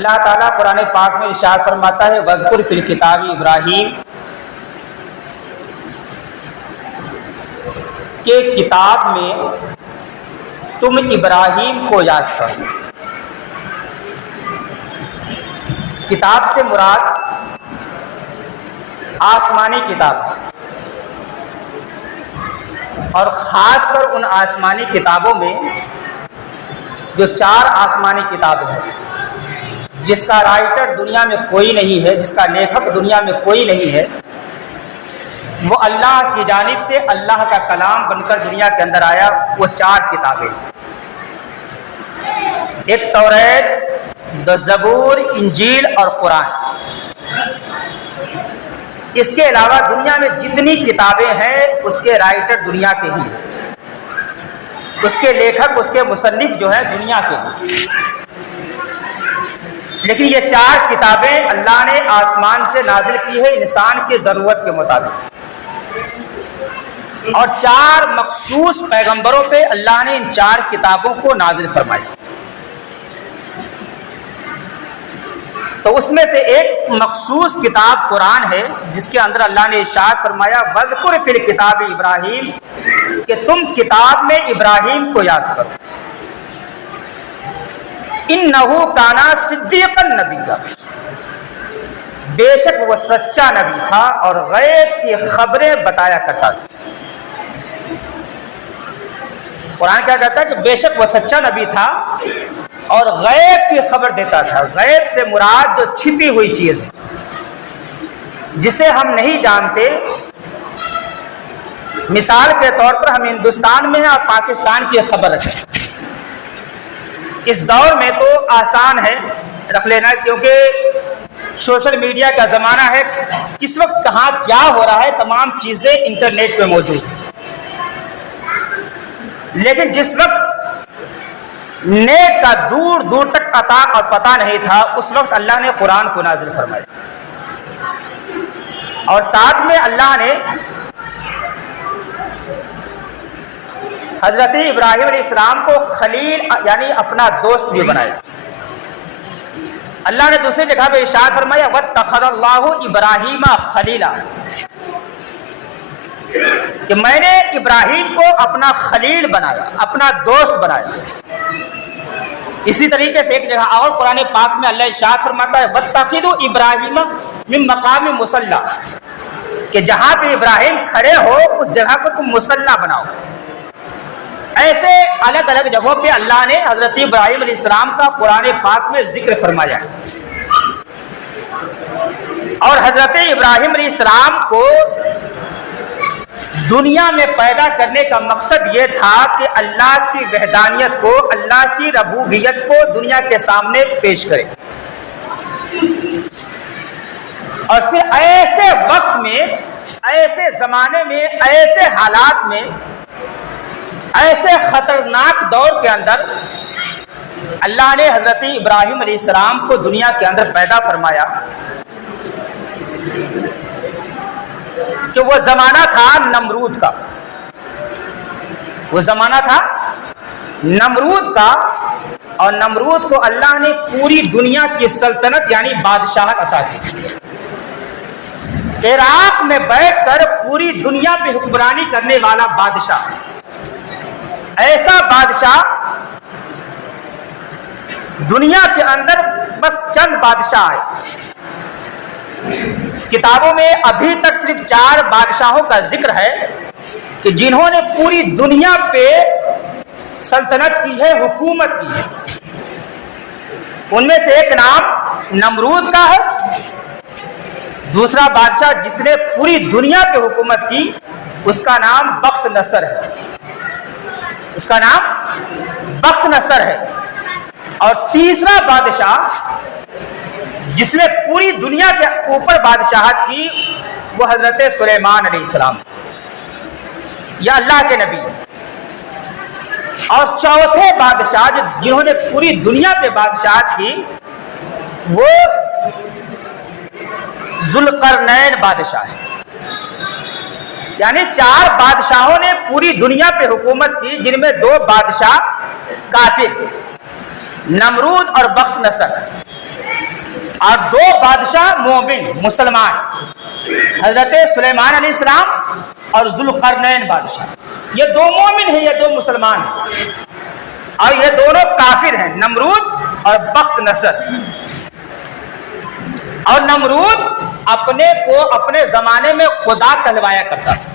اللہ تعالیٰ قرآن پاک میں ارشاد فرماتا ہے وَاذْكُرْ فِي الْكِتَابِ ابراہیم، کہ کتاب میں تم ابراہیم کو یاد کرو۔ کتاب سے مراد آسمانی کتاب ہے، اور خاص کر ان آسمانی کتابوں میں جو 4 آسمانی کتابیں ہیں، جس کا رائٹر دنیا میں کوئی نہیں ہے، جس کا لیکھک دنیا میں کوئی نہیں ہے، وہ اللہ کی جانب سے اللہ کا کلام بن کر دنیا کے اندر آیا۔ وہ 4 کتابیں، ایک توریت، دو زبور، انجیل اور قرآن۔ اس کے علاوہ دنیا میں جتنی کتابیں ہیں اس کے رائٹر دنیا کے ہی ہیں، اس کے لیکھک، اس کے مصنف جو ہیں دنیا کے ہیں، لیکن یہ 4 کتابیں اللہ نے آسمان سے نازل کی ہے انسان کی ضرورت کے مطابق، اور 4 مخصوص پیغمبروں پہ اللہ نے ان 4 کتابوں کو نازل فرمایا۔ تو اس میں سے ایک مخصوص کتاب قرآن ہے، جس کے اندر اللہ نے ارشاد فرمایا وَاذْكُرْ فِي الْكِتَابِ ابراہیم، کہ تم کتاب میں ابراہیم کو یاد کرو۔ اِنَّهُ كَانَ صِدِّيقًا نَبِيًّا، بے شک وہ سچا نبی تھا اور غیب کی خبریں بتایا کرتا تھا۔ قرآن کیا کہتا ہے کہ بے شک وہ سچا نبی تھا اور غیب کی خبر دیتا تھا۔ غیب سے مراد جو چھپی ہوئی چیز ہے، جسے ہم نہیں جانتے۔ مثال کے طور پر ہم ہندوستان میں ہیں اور پاکستان کی خبر رکھیں، اس دور میں تو آسان ہے رکھ لینا، کیونکہ سوشل میڈیا کا زمانہ ہے، کس وقت کہاں کیا ہو رہا ہے تمام چیزیں انٹرنیٹ پہ موجود ہیں۔ لیکن جس وقت نیٹ کا دور دور تک عطا اور پتہ نہیں تھا، اس وقت اللہ نے قرآن کو نازل فرمایا، اور ساتھ میں اللہ نے حضرت ابراہیم علیہ السلام کو خلیل یعنی اپنا دوست بھی بنایا۔ اللہ نے دوسری جگہ پہ ارشاد فرمایا وَاتَّخَذَ اللَّهُ إِبْرَاهِيمَ خَلِيلًا، کہ میں نے ابراہیم کو اپنا خلیل بنایا، اپنا دوست بنایا۔ اسی طریقے سے ایک جگہ اور قرآن پاک میں اللہ ارشاد فرماتا ہے وَاتَّخِذُوا إِبْرَاهِيمَ مِن مَّقَامِ مُصَلَّى، کہ جہاں پہ ابراہیم کھڑے ہو اس جگہ کو تم مصلی بناؤ۔ ایسے الگ الگ جگہوں پہ اللہ نے حضرت ابراہیم علیہ السلام کا قرآن پاک میں ذکر فرمایا، اور حضرت ابراہیم علیہ السلام کو دنیا میں پیدا کرنے کا مقصد یہ تھا کہ اللہ کی وحدانیت کو، اللہ کی ربوبیت کو دنیا کے سامنے پیش کرے، اور پھر ایسے وقت میں، ایسے زمانے میں، ایسے حالات میں، ایسے خطرناک دور کے اندر اللہ نے حضرت ابراہیم علیہ السلام کو دنیا کے اندر پیدا فرمایا، کہ وہ زمانہ تھا نمرود کا، وہ زمانہ تھا نمرود کا، اور نمرود کو اللہ نے پوری دنیا کی سلطنت یعنی بادشاہت عطا کی۔ عراق میں بیٹھ کر پوری دنیا پہ حکمرانی کرنے والا بادشاہ، ایسا بادشاہ دنیا کے اندر بس چند بادشاہ ہیں۔ کتابوں میں ابھی تک صرف 4 بادشاہوں کا ذکر ہے کہ جنہوں نے پوری دنیا پہ سلطنت کی ہے، حکومت کی ہے۔ ان میں سے ایک نام نمرود کا ہے، دوسرا بادشاہ جس نے پوری دنیا پہ حکومت کی اس کا نام بخت نصر ہے، اس کا نام بخت نصر ہے، اور تیسرا بادشاہ جس نے پوری دنیا کے اوپر بادشاہت کی وہ حضرت سلیمان علیہ السلام، یا اللہ کے نبی، اور چوتھے بادشاہ جنہوں نے پوری دنیا پہ بادشاہت کی وہ ذوالقرنین بادشاہ ہے۔ یعنی 4 بادشاہوں نے پوری دنیا پہ حکومت کی، جن میں 2 بادشاہ کافر، نمرود اور بخت نصر، اور دو بادشاہ مومن مسلمان، حضرت سلیمان علیہ السلام اور ذوالقرنین بادشاہ، یہ دو مومن ہیں، یہ دو مسلمان ہیں، اور یہ دونوں کافر ہیں، نمرود اور بخت نصر۔ اور نمرود اپنے کو اپنے زمانے میں خدا کہلوایا کرتا تھا،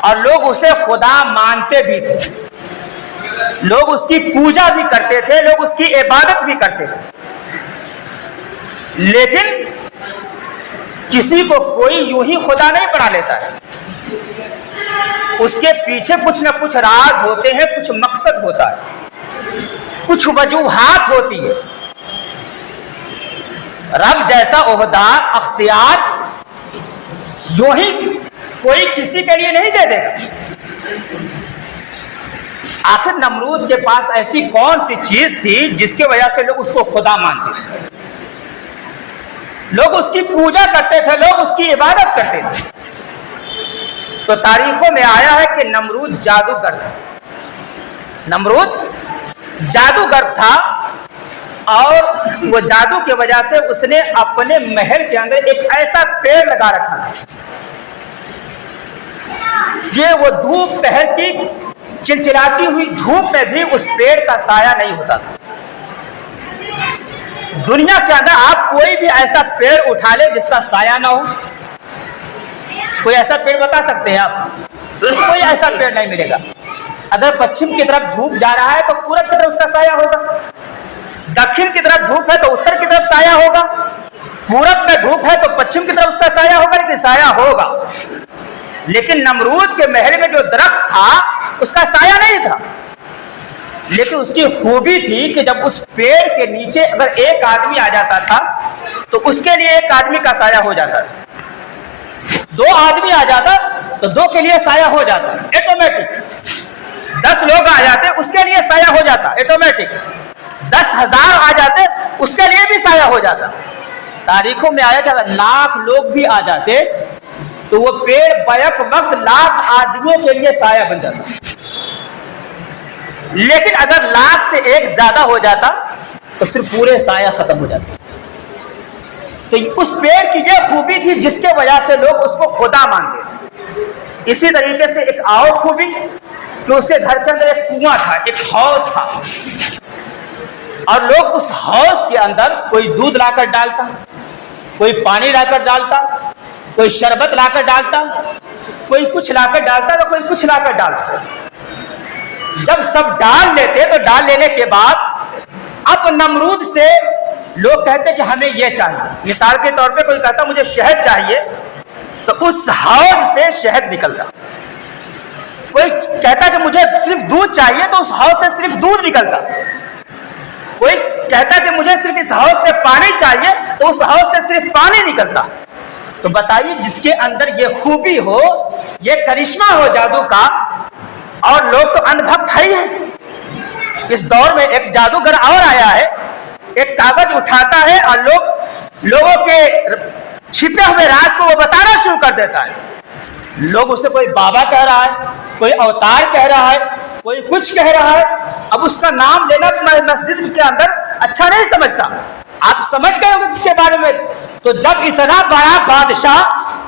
اور لوگ اسے خدا مانتے بھی تھے، لوگ اس کی پوجا بھی کرتے تھے، لوگ اس کی عبادت بھی کرتے تھے، لیکن کسی کو کوئی یوں ہی خدا نہیں بنا لیتا ہے، اس کے پیچھے کچھ نہ کچھ راز ہوتے ہیں، کچھ مقصد ہوتا ہے، کچھ وجوہات ہوتی ہے۔ رب جیسا عہدہ اختیار یوں ہی کوئی کسی کے لیے نہیں دے دے گا۔ آخر نمرود کے پاس ایسی کون سی چیز تھی جس کی وجہ سے لوگ اس کو خدا مانتے تھے، لوگ اس کی پوجا کرتے تھے، لوگ اس کی عبادت کرتے تھے؟ تو تاریخوں میں آیا ہے کہ نمرود جادوگر تھا، نمرود جادوگر تھا، اور وہ جادو کی وجہ سے اس نے اپنے محل کے اندر ایک ایسا پیڑ لگا رکھا تھا کہ وہ دھوپ پہر کی چلچلاتی ہوئی دھوپ میں بھی اس پیڑ کا سایہ نہیں ہوتا تھا۔ دنیا کے اندر آپ کوئی بھی ایسا پیڑ اٹھا لے جس کا سایہ نہ ہو، کوئی ایسا پیڑ بتا سکتے ہیں آپ؟ کوئی ایسا پیڑ نہیں ملے گا۔ اگر پچھم کی طرف دھوپ جا رہا ہے تو پورب کی طرف اس کا سایہ ہوگا، دکھن کی طرف دھوپ ہے تو اتر کی طرف سایہ ہوگا، پورب میں دھوپ ہے تو پچھم کی طرف اس کا سایہ ہوگا، لیکن سایہ ہوگا۔ لیکن نمرود کے محل میں جو درخت تھا اس کا سایہ نہیں تھا، لیکن اس کی خوبی تھی کہ جب اس پیڑ کے نیچے اگر ایک آدمی آ جاتا تھا تو اس کے لیے ایک آدمی کا سایہ ہو جاتا تھا، دو آدمی آ جاتا تو دو کے لیے سایہ ہو جاتا ایٹومیٹک، 10 لوگ آ جاتے اس کے لیے سایہ ہو جاتا ایٹومیٹک، 10,000 آ جاتے اس کے لیے بھی سایہ ہو جاتا۔ تاریخوں میں آیا کہ اگر 1,00,000 لوگ بھی آ جاتے تو وہ پیڑ بیک وقت 1,00,000 آدمیوں کے لیے سایہ بن جاتا، لیکن اگر 1,00,000 سے ایک زیادہ ہو جاتا تو پھر پورے سایہ ختم ہو جاتے۔ تو اس پیڑ کی یہ خوبی تھی جس کے وجہ سے لوگ اس کو خدا مانتے۔ اسی طریقے سے ایک اور خوبی کہ اس کے گھر کے اندر ایک کنواں تھا، ایک حوض تھا، اور لوگ اس حوض کے اندر کوئی دودھ لا کر ڈالتا، کوئی پانی لا کر ڈالتا، کوئی شربت لا کر ڈالتا، کوئی کچھ لا کر ڈالتا تو کوئی کچھ لا کر ڈالتا۔ جب سب ڈال لیتے تو ڈال لینے کے بعد اب نمرود سے لوگ کہتے کہ ہمیں یہ چاہیے، مثال کے طور پہ کوئی کہتا مجھے شہد چاہیے تو اس حوض سے شہد نکلتا، کوئی کہتا کہ مجھے صرف دودھ چاہیے تو اس حوض سے صرف دودھ نکلتا، کوئی کہتا کہ مجھے صرف اس حوض سے پانی چاہیے تو اس حوض سے صرف پانی نکلتا۔ تو بتائیے جس کے اندر یہ خوبی ہو، یہ کرشمہ ہو جادو کا، اور لوگ تو اندھ بھکت ہے ہی ہیں۔ اس دور میں ایک جادوگر اور آیا ہے، ایک کاغذ اٹھاتا ہے اور لوگوں کے چھپے ہوئے راز کو وہ بتانا شروع کر دیتا ہے۔ لوگ اسے کوئی بابا کہہ رہا ہے، کوئی اوتار کہہ رہا ہے، کوئی کچھ کہہ رہا ہے۔ اب اس کا نام لینا مسجد کے اندر اچھا نہیں سمجھتا، آپ سمجھ گئے ہوگے جس کے بارے میں۔ تو جب اتنا بڑا بادشاہ،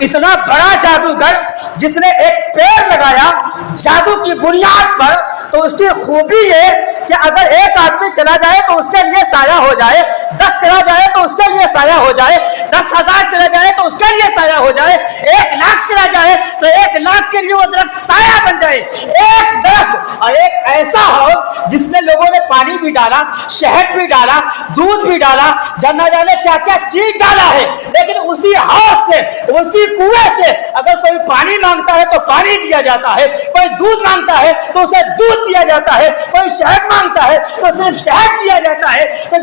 اتنا بڑا جادوگر جس نے ایک پیڑ لگایا جادو کی بنیاد پر، تو اس کی خوبی یہ کہ اگر ایک آدمی چلا جائے تو اس کے لیے سایہ ہو جائے، 10 چلا جائے تو اس کے لیے سایہ ہو جائے، 10,000 چلا جائے تو اس کے لیے سایہ ہو جائے، 1,00,000 چلا جائے تو 1,00,000 کے لیے وہ درخت سایہ بن جائے۔ ایک درخت اور ایک ایسا حوض جس میں لوگوں نے پانی بھی ڈالا، شہد بھی ڈالا، دودھ بھی ڈالا، جب نہ جانے کیا کیا چیز ڈالا ہے، لیکن اسی حوض سے، اسی کنویں سے اگر کوئی پانی مانگتا ہے تو پانی دیا جاتا ہے، کوئی دودھ مانگتا ہے تو اسے دودھ دیا جاتا ہے، کوئی شہد مانگتا ہے تو صرف شہد دیا جاتا ہے۔ تو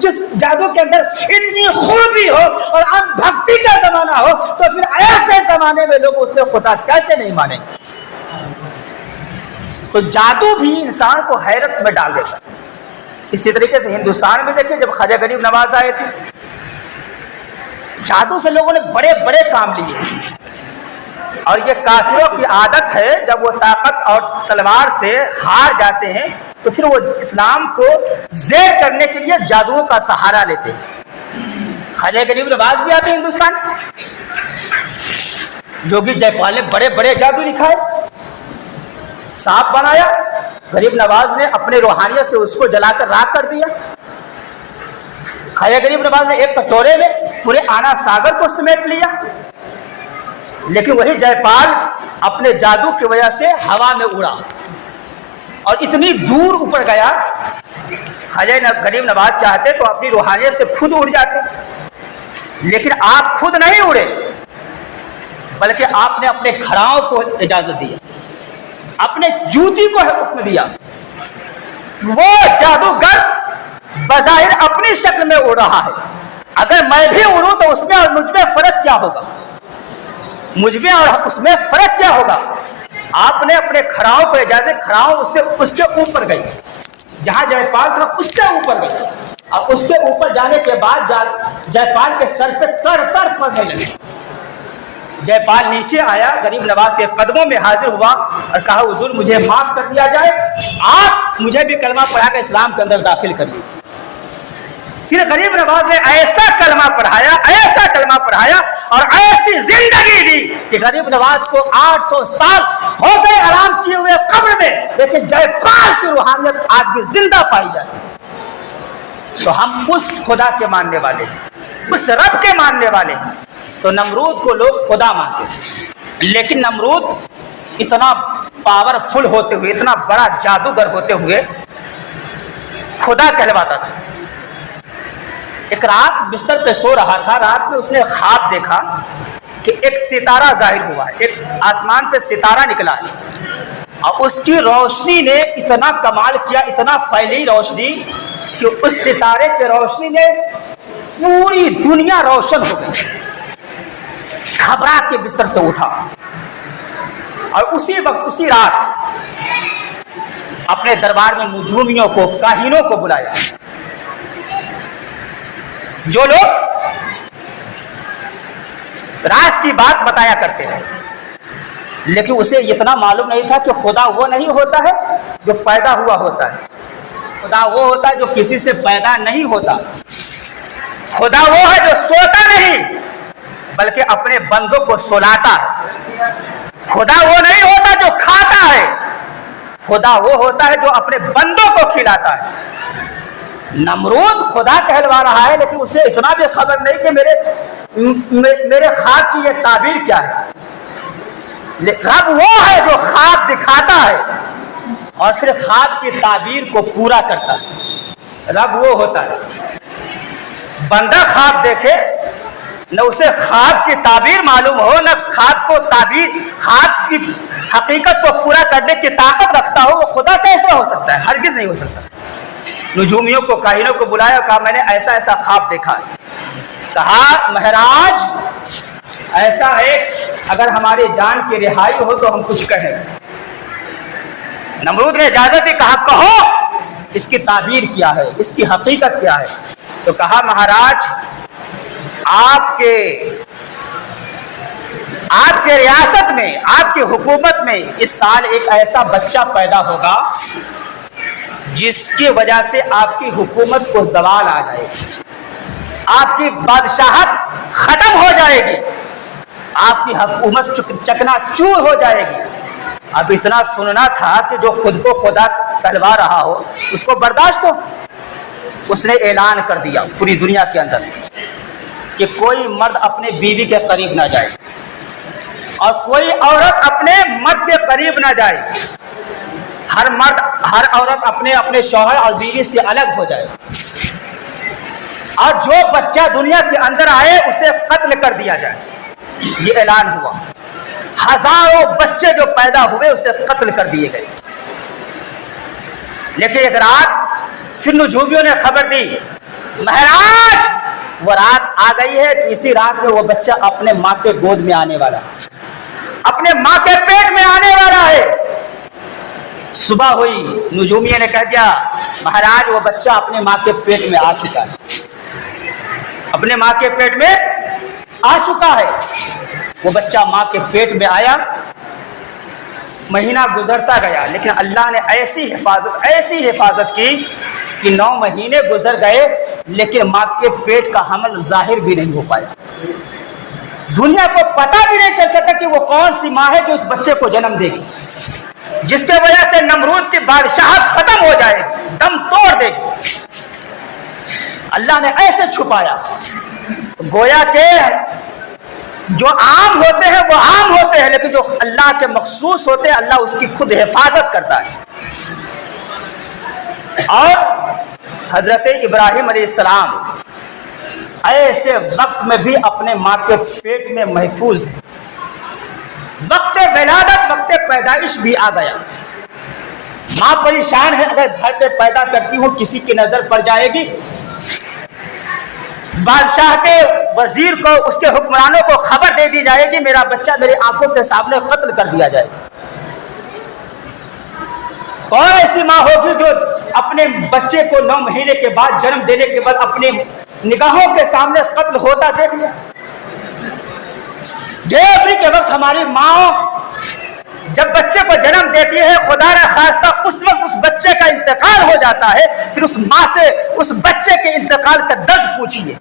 جس جادو کے اندر اتنی خوبی ہو اور اندھ بھکتی کا زمانہ ہو تو پھر ایسے زمانے میں لوگ اس سے خدا کیسے نہیں مانیں گے؟ تو جادو بھی انسان کو حیرت میں ڈال دیتا ہے۔ اسی طریقے سے ہندوستان میں دیکھیں جب خواجہ غریب نواز آئے تھے، جادو سے لوگوں نے بڑے بڑے کام لیے، اور یہ کافروں کی عادت ہے جب وہ طاقت اور تلوار سے ہار جاتے ہیں تو پھر وہ اسلام کو زیر کرنے کے لیے جادوؤں کا سہارا لیتے ہیں۔ ख्वाजा गरीब नवाज भी आते हिंदुस्तान। जोगी जयपाल ने बड़े बड़े जादू दिखाए, सांप बनाया, गरीब नवाज ने अपने रूहानियत से उसको जलाकर राख कर दिया। ख्वाजा गरीब नवाज ने एक कटोरे में पूरे आना सागर को समेट लिया, लेकिन वही जयपाल अपने जादू की वजह से हवा में उड़ा और इतनी दूर ऊपर गया। ख्वाजा गरीब नवाज चाहते तो अपनी रूहानियत से खुद उड़ जाते, लेकिन आप खुद नहीं उड़े, बल्कि आपने अपने खड़ाओं को इजाजत दी, अपने जूती को हुक्म दिया। वो जादूगर बज़ाहिर अपनी शक्ल में उड़ रहा है, अगर मैं भी उड़ूं तो उसमें और मुझ में फर्क क्या होगा, मुझ में और उसमें फर्क क्या होगा। आपने अपने खड़ाओं को इजाजत, खड़ाओं उससे उसके ऊपर गई, जहां जयपाल था उसके ऊपर गई, और उसके ऊपर जाने के बाद जयपाल के सर पे तर तर पड़ने लगे। जयपाल नीचे आया, गरीब नवाज के कदमों में हाजिर हुआ और कहा, हुजूर मुझे माफ कर दिया जाए, आप मुझे भी कलमा पढ़ा कर इस्लाम के अंदर दाखिल कर लीजिए। फिर गरीब नवाज ने ऐसा कलमा पढ़ाया और ऐसी जिंदगी दी कि गरीब नवाज को 800 साल हो गए आराम किए हुए कब्र में, लेकिन जयपाल की रूहानियत आज भी जिंदा पाई जाती है। तो हम उस खुदा के मानने वाले हैं, उस रब के मानने वाले हैं। तो नमरूद को लोग खुदा मानते हैं, लेकिन नमरूद इतना पावरफुल होते हुए, इतना बड़ा जादूगर होते हुए खुदा कहलवाता था। एक रात बिस्तर पे सो रहा था, रात में उसने ख्वाब देखा कि एक सितारा जाहिर हुआ, एक आसमान पे सितारा निकला है और उसकी रोशनी ने इतना कमाल किया, इतना फैली रोशनी कि उस सितारे की रोशनी ने पूरी दुनिया रोशन हो गई। घबरा के बिस्तर से उठा और उसी वक्त उसी रात अपने दरबार में नुजूमियों को, काहिनों को बुलाया, जो लोग राज की बात बताया करते हैं। लेकिन उसे इतना मालूम नहीं था कि खुदा वो नहीं होता है जो पैदा हुआ होता है, खुदा वो होता है जो किसी से पैदा नहीं होता, खुदा वो है जो सोता नहीं बल्कि अपने बंदों को सुलाता है, खुदा वो नहीं होता जो खाता है, खुदा वो होता है जो अपने बंदों को खिलाता है। नमरूद खुदा कहलवा रहा है, लेकिन उसे इतना भी खबर नहीं कि मेरे ख्वाब की ये ताबीर क्या है। रब वो है जो ख्वाब दिखाता है और फिर ख्वाब की ताबीर को पूरा करता है। रब वो होता है, बंदा ख्वाब देखे, न उसे ख्वाब की ताबीर मालूम हो, न ख्वाब की हकीकत को पूरा करने की ताकत रखता हो, वो खुदा कैसे हो सकता है? हरगिज नहीं हो सकता। नुजूमियों को, काहिनों को बुलाया, कहा मैंने ऐसा ऐसा ख्वाब देखा है। कहा महाराज ऐसा है, अगर हमारे जान की रिहाई हो तो हम कुछ कहें। नमरूद ने इजाजत दी, कहा कहो इसकी ताबीर क्या है, इसकी हकीकत क्या है। तो कहा महाराज आपके रियासत में, आपकी हुकूमत में इस साल एक ऐसा बच्चा पैदा होगा जिसकी वजह से आपकी हुकूमत को जवाल आ जाएगी, आपकी बादशाहत खत्म हो जाएगी, आपकी हुकूमत चकनाचूर हो जाएगी। अब इतना सुनना था कि जो खुद को खुदा कहलवा रहा हो उसको बर्दाश्त हो। उसने ऐलान कर दिया पूरी दुनिया के अंदर कि कोई मर्द अपने बीवी के करीब ना जाए और कोई औरत अपने मर्द के करीब ना जाए। हर मर्द, हर औरत अपने अपने शौहर और बीवी से अलग हो जाए, और जो बच्चा दुनिया के अंदर आए उसे कत्ल कर दिया जाए। ये ऐलान हुआ। हजारों बच्चे जो पैदा हुए उसे कत्ल कर दिए गए। लेकिन एक रात फिर नुजूमियों ने खबर दी, महाराज वो रात आ गई है कि इसी रात में वो बच्चा अपने माँ के गोद में आने वाला है, अपने माँ के पेट में आने वाला है। सुबह हुई, नुजूमिया ने कह दिया महाराज वो बच्चा अपने माँ के पेट में आ चुका है, अपने माँ के पेट में आ चुका है। वो बच्चा माँ के पेट में आया, महीना गुजरता गया, लेकिन अल्लाह ने ऐसी हिफाजत की कि कि 9 महीने गुजर गए लेकिन माँ के पेट का हमल जाहिर भी नहीं हो पाया। दुनिया को पता भी नहीं चल सका कि वो कौन सी माँ है जो उस बच्चे को जन्म देगी, जिसके वजह से नमरूद की बादशाहत खत्म हो जाएगी, दम तोड़ देगी। अल्लाह ने ऐसे छुपाया, गोया के जो आम होते हैं वो आम होते हैं, लेकिन जो अल्लाह के मखसूस होते हैं अल्लाह उसकी खुद हिफाजत करता है। और हजरत इब्राहिम अलैहिस्सलाम ऐसे वक्त में भी अपने माँ के पेट में महफूज है। वक्त विलादत, वक्त पैदाइश भी आ गया, माँ परेशान है, अगर घर पे पैदा करती हूँ किसी की नजर पड़ जाएगी, बादशाह के वजीर को, उसके हुक्मरानों को खबर दे दी जाएगी मेरा बच्चा मेरी आंखों के सामने कत्ल कर दिया जाएगा। कौन ऐसी माँ होगी जो अपने बच्चे को 9 महीने के बाद जन्म देने के बाद अपने निगाहों के सामने कत्ल होता देख लिया। डिलीवरी के वक्त हमारी माँ जब बच्चे को जन्म देती है, खुदा न खास्ता उस वक्त उस बच्चे का इंतकाल हो जाता है, फिर उस माँ से उस बच्चे के इंतकाल का दर्द पूछिए।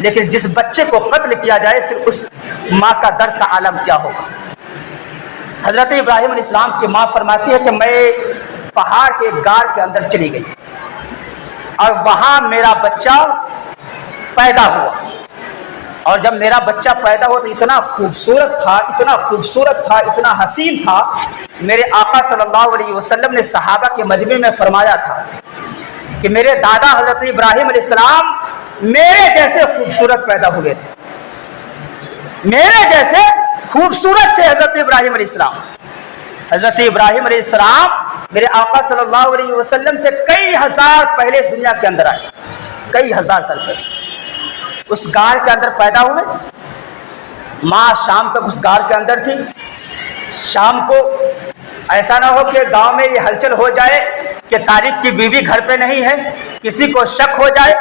लेकिन जिस बच्चे को कत्ल किया जाए फिर उस माँ का दर्द का आलम क्या होगा। हजरत इब्राहिम अलैहिस्सलाम की माँ फरमाती है कि मैं पहाड़ के गार के अंदर चली गई और वहां मेरा बच्चा पैदा हुआ, और जब मेरा बच्चा पैदा हुआ तो इतना खूबसूरत था, इतना खूबसूरत था, इतना हसीन था। मेरे आका सल्लल्लाहु अलैहि वसल्लम ने सहाबा के मजमे में फरमाया था कि मेरे दादा हजरत इब्राहिम अलैहिस्सलाम मेरे जैसे खूबसूरत पैदा हुए थे, मेरे जैसे खूबसूरत थे हजरत इब्राहिम अलैहिस्सलाम। हजरत इब्राहिम अलैहिस्सलाम मेरे आका सल्लल्लाहु अलैहि वसल्लम से कई हजार पहले इस दुनिया के अंदर आए, कई हजार साल पहले उस गार के अंदर पैदा हुए। माँ शाम तक उस गार के अंदर थी। शाम को ऐसा ना हो कि गांव में ये हलचल हो जाए कि तारिक की बीवी घर पे नहीं है, किसी को शक हो जाए।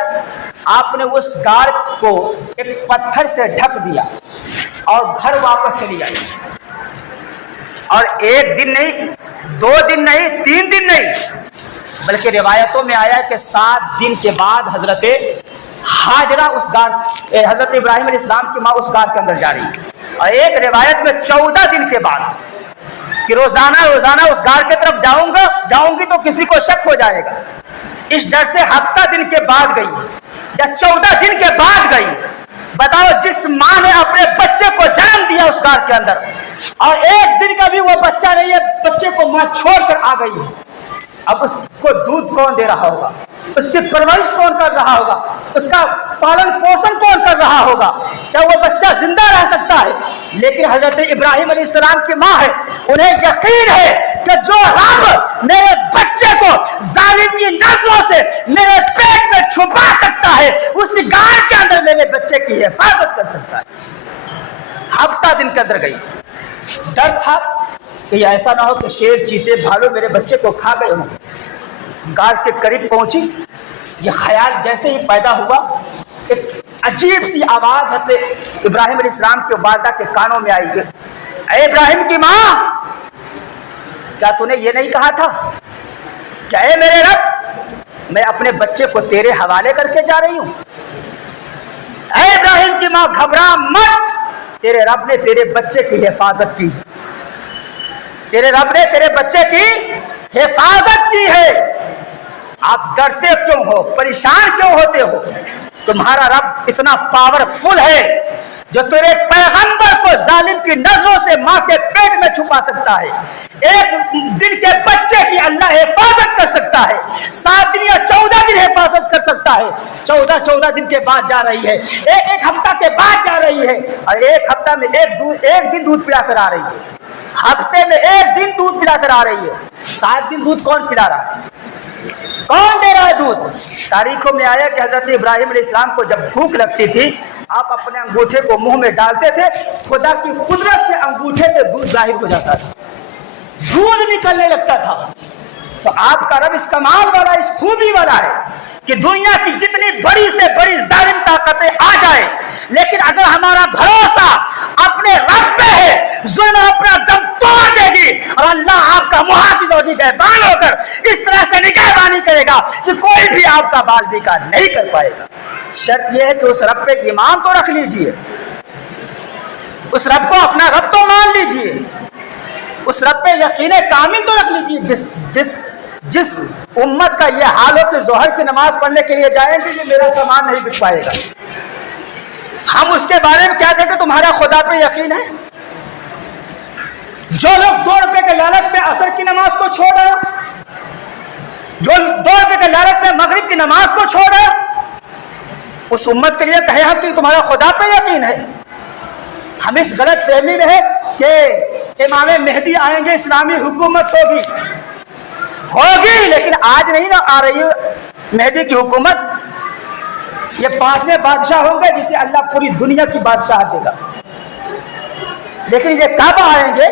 आपने उस गार को एक पत्थर से ढक दिया और घर वापस चली आई। और 1 दिन नहीं, 2 दिन नहीं, 3 दिन नहीं, बल्कि रिवायतों में आया कि 7 दिन के बाद हजरत हाजरा उस गार, हजरत इब्राहिम अलैहिस्सलाम की माँ उस गार के अंदर जा रही है। और एक रिवायत में 14 दिन के बाद कि रोजाना रोजाना उस गार के तरफ जाऊंगी तो किसी को शक हो जाएगा। इस डर से हफ्ता दिन के बाद गई या 14 दिन के बाद गई। बताओ, जिस माँ ने अपने बच्चे को जन्म दिया उस गार के अंदर और 1 दिन का भी वो बच्चा नहीं है, बच्चे को माँ छोड़कर आ गई है। अब उसको दूध कौन दे रहा होगा, उसकी परवरिश कौन कर रहा होगा, उसका पालन पोषण कौन कर रहा होगा, क्या वो बच्चा जिंदा रह सकता है? लेकिन हजरत इब्राहिम अलैहिस्सलाम की माँ है, उन्हें यकीन है कि जो रब मेरे बच्चे को जालिम की नजरों से मेरे पेट में छुपा सकता है, उसी गार के अंदर मेरे बच्चे की हिफाजत कर सकता है। हफ्ता दिन के अंदर गई। डर था कि ऐसा ना हो कि शेर चीते भालू मेरे बच्चे को खा गए होंगे। गार के करीब पहुंची, ये ख्याल जैसे ही पैदा हुआ, एक अजीब सी आवाज हजरत इब्राहिम अलैहिस्सलाम के वालिदा के कानों में आई। ऐ इब्राहिम की माँ, क्या तूने ये नहीं कहा था क्या ऐ मेरे रब, मैं अपने बच्चे को तेरे हवाले करके जा रही हूँ? ऐ इब्राहिम की माँ, घबरा मत, तेरे रब ने तेरे बच्चे की हिफाजत की, तेरे रब ने तेरे बच्चे की हिफाजत की है। आप डरते क्यों हो, परेशान क्यों होते हो? तुम्हारा रब इतना पावरफुल है जो तेरे पैगंबर को जालिम की नजरों से माँ के पेट में छुपा सकता है। 1 दिन के बच्चे की अल्लाह हिफाजत कर सकता है, 7 दिन या 14 दिन हिफाजत कर सकता है। 14 दिन के बाद जा रही है, एक हफ्ता के बाद जा रही है, और 1 हफ्ता में एक दिन दूध पिला कर आ रही है, हफ्ते में 1 दिन दूध पिला कर आ रही है। 7 दिन दूध कौन पिला रहा है, कौन दे रहा है दूध? तारीखों में आया कि हजरत इब्राहिम अलैहिस्सलाम को जब भूख लगती थी, आप अपने अंगूठे को मुंह में डालते थे, खुदा की कुदरत से अंगूठे से दूध जाहिर हो जाता था, दूध निकलने लगता था। तो आपका रब इस कमाल वाला, इस खूबी वाला है कि दुनिया की जितनी बड़ी से बड़ी जालिम ताकतें आ जाए, लेकिन अगर हमारा भरोसा अपने रब पे है, जुल्म अपना दम तोड़ देगी और अल्लाह आपका मुहाफिज और निगहबान होकर इस तरह से निगहबानी करे کرے گا کہ کوئی بھی آپ کا بال بیکار نہیں کر پائے گا. شرط یہ ہے کہ اس رب پہ ایمان تو رکھ لیجئے, اس رب کو اپنا رب تو مان لیجئے, اس رب پہ یقین کامل تو رکھ لیجئے. جس امت کا یہ حال ہو کہ ظہر کی نماز پڑھنے کے لیے جائیں گے, یہ میرا سامان نہیں بک پائے گا, ہم اس کے بارے میں کیا کہیں کہ تمہارا خدا پہ یقین ہے؟ جو لوگ 2 روپے کے لالچ میں عصر کی نماز کو چھوڑ رہے, جو 2 روپے کے لالچ میں مغرب کی نماز کو چھوڑ رہے, اس امت کے لیے کہیں ہم کہ تمہارا خدا پہ یقین ہے. ہم اس غلط فہمی میں ہے کہ امام مہدی آئیں گے, اسلامی حکومت ہوگی, لیکن آج نہیں نا آ رہی ہے مہدی کی حکومت. یہ 5ویں بادشاہ ہوں گے جسے اللہ پوری دنیا کی بادشاہت دے گا, لیکن یہ کب آئیں گے